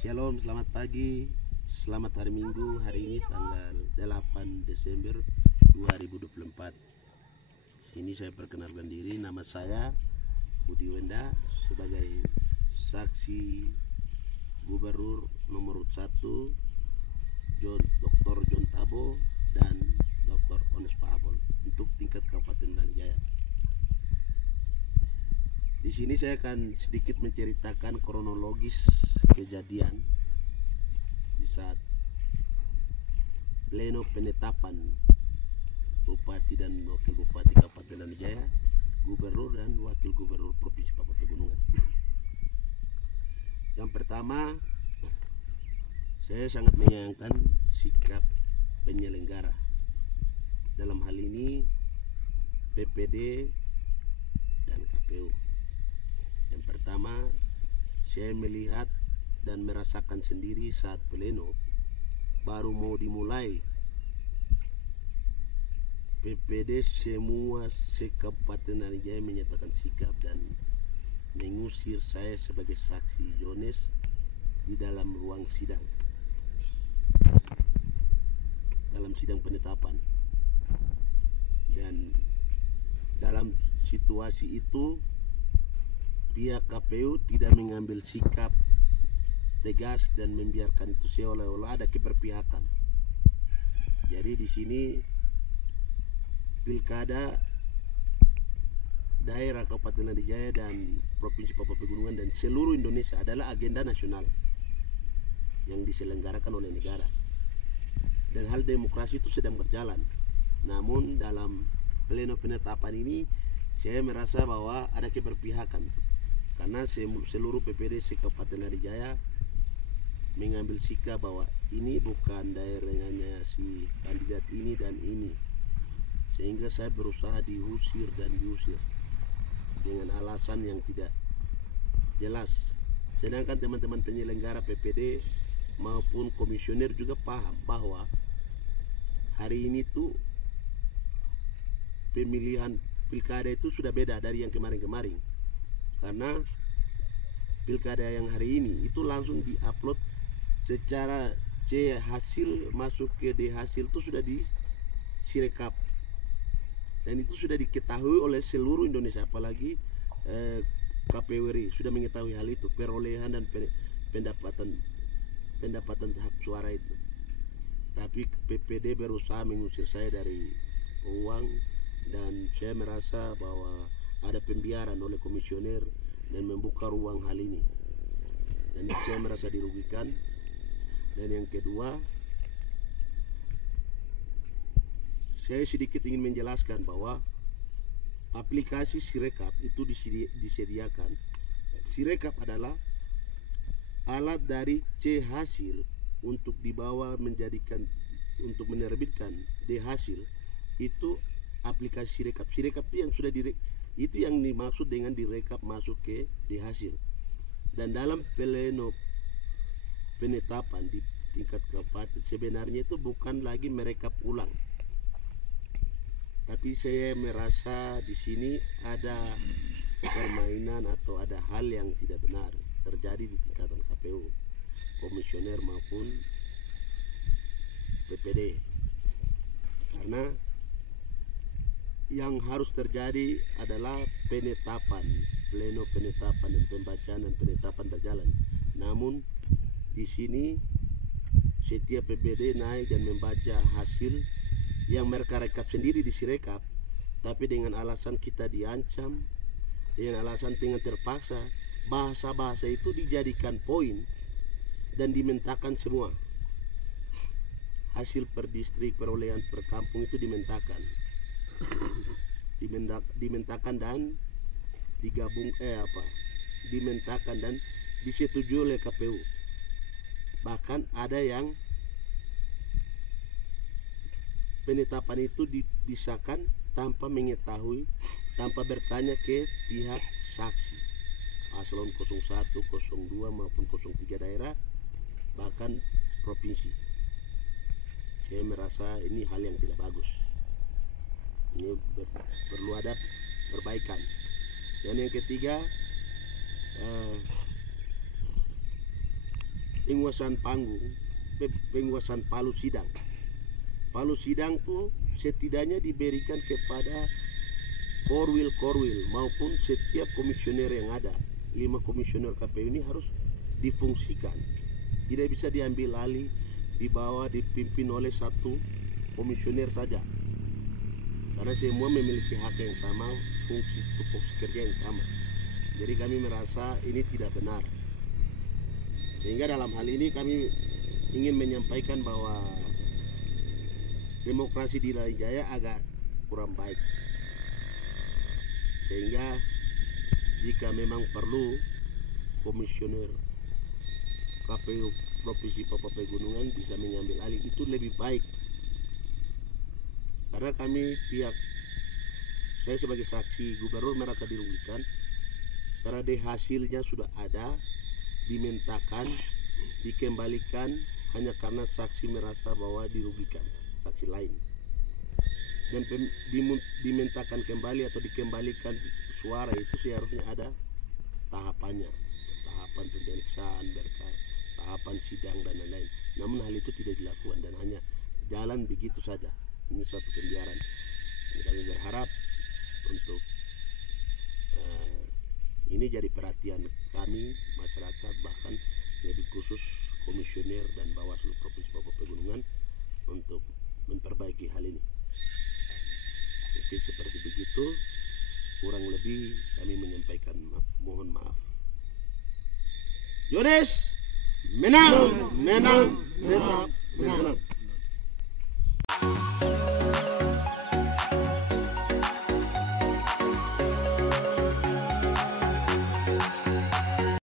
Shalom, selamat pagi, selamat hari Minggu. Hari ini tanggal 8 Desember 2024. Ini saya perkenalkan diri, nama saya Budi Wenda sebagai saksi Gubernur nomor 1 Dr. John Tabo dan Dr. Ones Pahabol untuk tingkat Kabupaten Lanai Jaya. Di sini saya akan sedikit menceritakan kronologis kejadian di saat pleno penetapan Bupati dan Wakil Bupati Kabupaten Lanai Jaya, Gubernur dan Wakil Gubernur Provinsi Papua Pegunungan. Yang pertama, saya sangat menyayangkan sikap penyelenggara. Dalam hal ini PPD dan KPU. Yang pertama, saya melihat dan merasakan sendiri saat pleno baru mau dimulai, PPD semua se-Kabupaten Lanai Jaya menyatakan sikap dan mengusir saya sebagai saksi Jones di dalam ruang sidang, dalam sidang penetapan. Dan dalam situasi itu pihak KPU tidak mengambil sikap tegas dan membiarkan itu seolah-olah ada keberpihakan. Jadi di sini pilkada daerah Kabupaten Lanai Jaya dan Provinsi Papua Pegunungan dan seluruh Indonesia adalah agenda nasional yang diselenggarakan oleh negara. Dan hal demokrasi itu sedang berjalan. Namun dalam pleno penetapan ini saya merasa bahwa ada keberpihakan. Karena seluruh PPD se-Kabupaten Lanai Jaya mengambil sikap bahwa ini bukan daerahnya si kandidat ini dan ini, sehingga saya berusaha diusir dengan alasan yang tidak jelas. Sedangkan teman-teman penyelenggara PPD maupun komisioner juga paham bahwa hari ini tuh pemilihan pilkada itu sudah beda dari yang kemarin-kemarin. Karena pilkada yang hari ini itu langsung diupload secara C hasil masuk ke D hasil itu sudah di Sirekap, dan itu sudah diketahui oleh seluruh Indonesia, apalagi KPU RI sudah mengetahui hal itu, perolehan dan pendapatan hak suara itu. Tapi PPD berusaha mengusir saya dari uang, dan saya merasa bahwa ada pembiaran oleh komisioner dan membuka ruang hal ini, dan saya merasa dirugikan. Dan yang kedua, saya sedikit ingin menjelaskan bahwa aplikasi Sirekap itu disediakan. Sirekap adalah alat dari C hasil untuk dibawa untuk menerbitkan D hasil. Itu aplikasi Sirekap. Sirekap itu yang sudah itu yang dimaksud dengan direkap masuk ke D hasil. Dan dalam pleno penetapan di tingkat kabupaten sebenarnya itu bukan lagi merekap ulang, tapi saya merasa di sini ada permainan atau ada hal yang tidak benar terjadi di tingkatan KPU, komisioner maupun PPD. Karena yang harus terjadi adalah penetapan, pleno penetapan dan pembacaan dan penetapan berjalan. Namun di sini setiap PPD naik dan membaca hasil yang mereka rekap sendiri di Sirekap, tapi dengan alasan kita diancam, dengan alasan dengan terpaksa, bahasa-bahasa itu dijadikan poin dan dimentakan semua. Hasil per distrik, perolehan per kampung itu dimentakan. Dimentakan dan digabung dimentakan dan disetujui oleh KPU. Bahkan ada yang penetapan itu disahkan tanpa mengetahui, tanpa bertanya ke pihak saksi, paslon 01, 02 maupun 03 daerah, bahkan provinsi. Saya merasa ini hal yang tidak bagus. Ini perlu ada perbaikan. Dan yang ketiga, penguasaan panggung, penguasaan palu sidang. Palu sidang tuh setidaknya diberikan kepada korwil maupun setiap komisioner yang ada. 5 komisioner KPU ini harus difungsikan, tidak bisa diambil alih, dibawa dipimpin oleh satu komisioner saja, karena semua memiliki hak yang sama, fungsi tupoksi kerja yang sama. Jadi kami merasa ini tidak benar, sehingga dalam hal ini kami ingin menyampaikan bahwa demokrasi di Lanijaya agak kurang baik, sehingga jika memang perlu komisioner KPU Provinsi Papua Pegunungan bisa mengambil alih, itu lebih baik. Karena kami saya sebagai saksi gubernur merasa dirugikan karena hasilnya sudah ada, dimentakan, dikembalikan hanya karena saksi merasa bahwa dirugikan saksi lain, dan dimentakan kembali atau dikembalikan suara itu seharusnya ada tahapannya, tahapan pemeriksaan berkas, tahapan sidang dan lain-lain. Namun hal itu tidak dilakukan dan hanya jalan begitu saja. Ini suatu pembiaran. Kami berharap untuk ini jadi perhatian kami masyarakat, bahkan lebih khusus komisioner dan Bawaslu Provinsi Papua Pegunungan untuk memperbaiki hal ini. Mungkin seperti begitu, kurang lebih kami menyampaikan mohon maaf. Yones menang, tetap menang.